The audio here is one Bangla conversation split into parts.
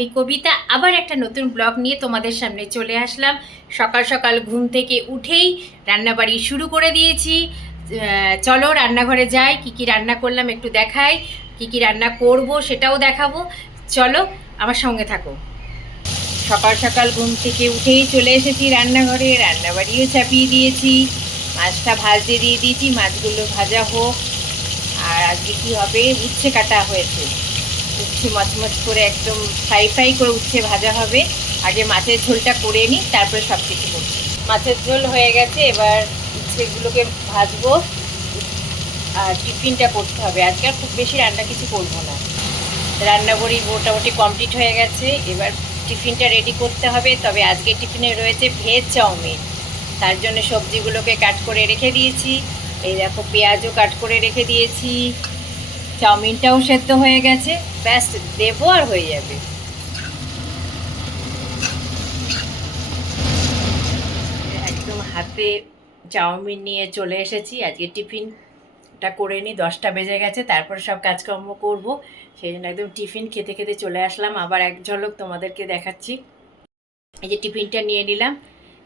আমি কবিতা আবার একটা নতুন ব্লগ নিয়ে তোমাদের সামনে চলে আসলাম। সকাল সকাল ঘুম থেকে উঠেই রান্নাবাড়ি শুরু করে দিয়েছি। চলো রান্নাঘরে যাই, কি কি রান্না করলাম একটু দেখাই, কি কি রান্না করব সেটাও দেখাবো। চলো আমার সঙ্গে থাকো। সকাল সকাল ঘুম থেকে উঠেই চলে এসেছি রান্নাঘরে, রান্নাবাড়িও চাপিয়ে দিয়েছি। মাছটা ভাজতে দিয়ে দিয়েছি, মাছগুলো ভাজা হোক। আর আজকে কী হবে? উচ্ছে কাটা হয়েছে। উচ্ছে মচমচ করে একদম ফ্রাই ফ্রাই করে উঠছে ভাজা হবে। আগে মাছের ঝোলটা করে নিই, তারপরে সব কিছু করছি। মাছের ঝোল হয়ে গেছে, এবার উচ্ছেগুলোকে ভাজবো। আর টিফিনটা করতে হবে। আজকে আর খুব বেশি রান্না কিছু করব না। রান্নাবাড়ি মোটামুটি কমপ্লিট হয়ে গেছে। এবার টিফিনটা রেডি করতে হবে। তবে আজকে টিফিনে রয়েছে ভেজ চাউমিন। তার জন্য সবজিগুলোকে কাট করে রেখে দিয়েছি। এই দেখো, পেঁয়াজও কাট করে রেখে দিয়েছি। চাউমিনটাও সেদ্ধ হয়ে গেছে। ব্যাস দেবো আর হয়ে যাবে। একদম হাতে চাউমিন নিয়ে চলে এসেছি, আজকে টিফিনটা করে নিই দশটা বেজে গেছে, তারপর সব কাজকর্ম করব, সেই জন্য একদম টিফিন খেতে খেতে চলে আসলাম, আবার এক ঝলক তোমাদেরকে দেখাচ্ছি। এই যে টিফিনটা নিয়ে নিলাম,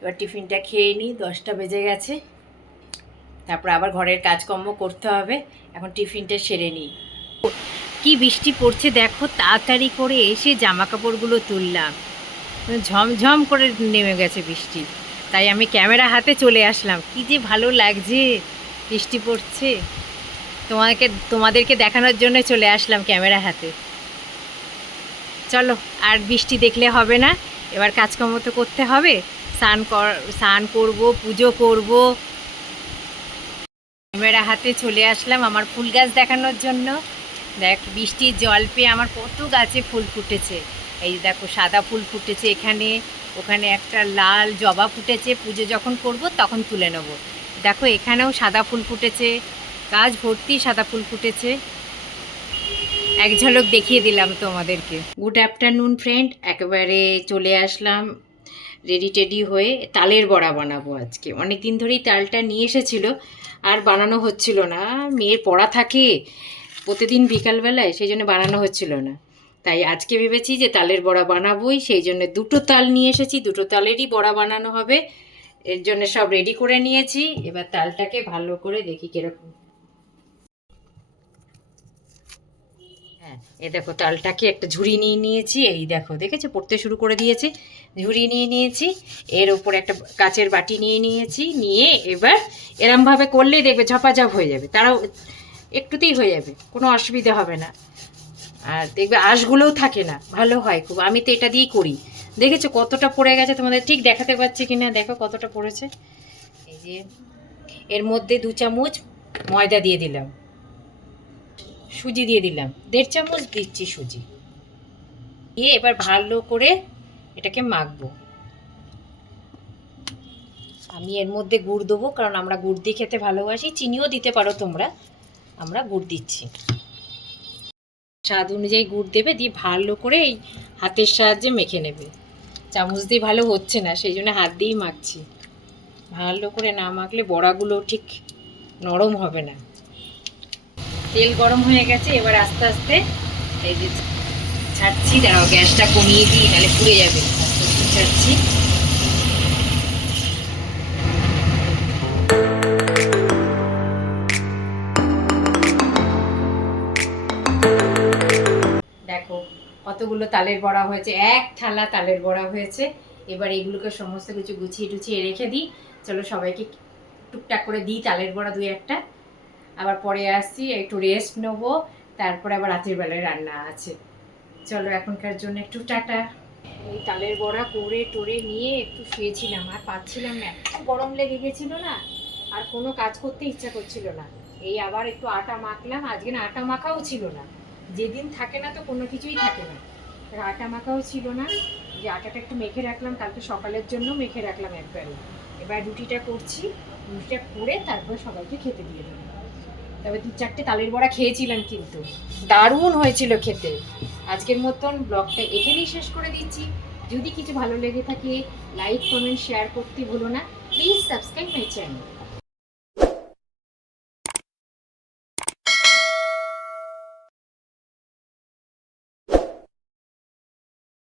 এবার টিফিনটা খেয়ে নিই দশটা বেজে গেছে, তারপর আবার ঘরের কাজকর্ম করতে হবে, এখন টিফিনটা সেরে নিই। কি বৃষ্টি পড়ছে দেখো, তাড়াতাড়ি করে এসে জামা কাপড়গুলো তুললাম। ঝমঝম করে নেমে গেছে বৃষ্টি। তাই আমি ক্যামেরা হাতে চলে আসলাম। কি যে ভালো লাগছে বৃষ্টি পড়ছে। তোমাকে, তোমাদেরকে দেখানোর জন্য চলে আসলাম ক্যামেরা হাতে। চলো, আর বৃষ্টি দেখলে হবে না। এবার কাজকর্ম তো করতে হবে। স্নান কর, স্নান করব, পুজো করব। ক্যামেরা হাতে চলে আসলাম আমার ফুল গাছ দেখানোর জন্য। দেখ, বৃষ্টির জল পেয়ে আমার কত গাছে ফুল ফুটেছে। এই দেখো, সাদা ফুল ফুটেছে এখানে, ওখানে একটা লাল জবা ফুটেছে, পুজো যখন করব তখন তুলে নেব। দেখো, এখানেও সাদা ফুল ফুটেছে, গাছ ভর্তি সাদা ফুল ফুটেছে। এক ঝলক দেখিয়ে দিলাম তোমাদেরকে। গুড আফটারনুন ফ্রেন্ড একেবারে চলে আসলাম রেডি টেডি হয়ে তালের বড়া বানাবো আজকে। অনেক দিন ধরেই তালটা নিয়ে এসেছিল, আর বানানো হচ্ছিল না। মেয়ের পড়া থাকে প্রতিদিন বিকালবেলায় সেই জন্য বানানো হচ্ছিল না। তাই আজকে ভেবেছি যে তালের বড়া বানাবোই, সেই জন্য দুটো তাল নিয়ে এসেছি, দুটো তালেরই বড়া বানানো হবে। এর জন্য সব রেডি করে নিয়েছি। এবার তালটাকে ভালো করে দেখি কীরকম। হ্যাঁ এ দেখো তালটাকে একটা ঝুড়ি নিয়ে নিয়েছি, এই দেখো, দেখেছ? পড়তে শুরু করে দিয়েছি। ঝুড়ি নিয়ে নিয়েছি, এর উপর একটা কাচের বাটি নিয়ে নিয়েছি, নিয়ে এবার এরমভাবে করলেই দেখবে ঝপাঝপ হয়ে যাবে। তারাও একটুতেই হয়ে যাবে, কোনো অসুবিধা হবে না। আর দেখবে আঁশগুলোও থাকে না, ভালো হয় খুব। আমি তো এটা দিয়েই করি। দেখেছ কতটা পড়ে গেছে তোমাদের? ঠিক দেখাতে পারছি কি না দেখো কতটা পড়েছে। এই যে, এর মধ্যে দু চামচ ময়দা দিয়ে দিলাম। সুজি দিয়ে দিলাম। দেড় চামচ দিচ্ছি সুজি। দিয়ে এবার ভালো করে এটাকে মাখবো। আমি এর মধ্যে গুড় দেবো, কারণ আমরা গুড় দিয়ে খেতে ভালোবাসি। চিনিও দিতে পারো তোমরা। আমরা গুড় দিচ্ছি। স্বাদ অনুযায়ী গুড় দেবে, দিয়ে ভালো করে এই হাতের সাহায্যে মেখে নেবে। চামচ দিয়ে ভালো হচ্ছে না, সেই জন্য হাত দিয়েই মাখছি। ভালো করে না মাখলে বড়াগুলো ঠিক নরম হবে না। তেল গরম হয়ে গেছে, এবার আস্তে আস্তে এই যে ছাড়ছি, দাঁড়াও, গ্যাসটা কমিয়ে দিই, নাহলে পুড়ে যাবে। ছাড়ছি। কতগুলো তালের বড়া হয়েছে? এক থালা তালের বড়া হয়েছে। এবার এগুলোকে সমস্ত কিছু গুছিয়ে টুছিয়ে রেখে দিই। চলো সবাইকে টুকটাক করে দিই তালের বড়া দুই একটা। আবার পরে আসছি, একটু রেস্ট নেব। তারপরে আবার রাতের বেলায় রান্না আছে। চলো এখনকার জন্য একটু টাটা। এই তালের বড়া করে টোরে নিয়ে একটু শুয়েছিলাম। আর পাচ্ছিলাম না। এত গরম লেগে গেছিল না। আর কোনো কাজ করতে ইচ্ছা করছিল না। এই আবার একটু আটা মাখলাম। আজকে না, আটা মাখাও ছিল না। যেদিন থাকে না তো কোনো কিছুই থাকে না। আটা মাখাও ছিল না, যে আটাটা একটু মেখে রাখলাম, কালকে সকালের জন্য মেখে রাখলাম একবারে। এবার রুটিটা করছি, রুটিটা করে তারপর সবাইকে খেতে দিয়ে দেবো। তবে দু চারটে তালের বড়া খেয়েছিলাম কিন্তু। দারুণ হয়েছিল খেতে। আজকের মতন ব্লগটা এখানেই শেষ করে দিচ্ছি। যদি কিছু ভালো লেগে থাকে লাইক কমেন্ট শেয়ার করতে ভুলো না। Please subscribe my channel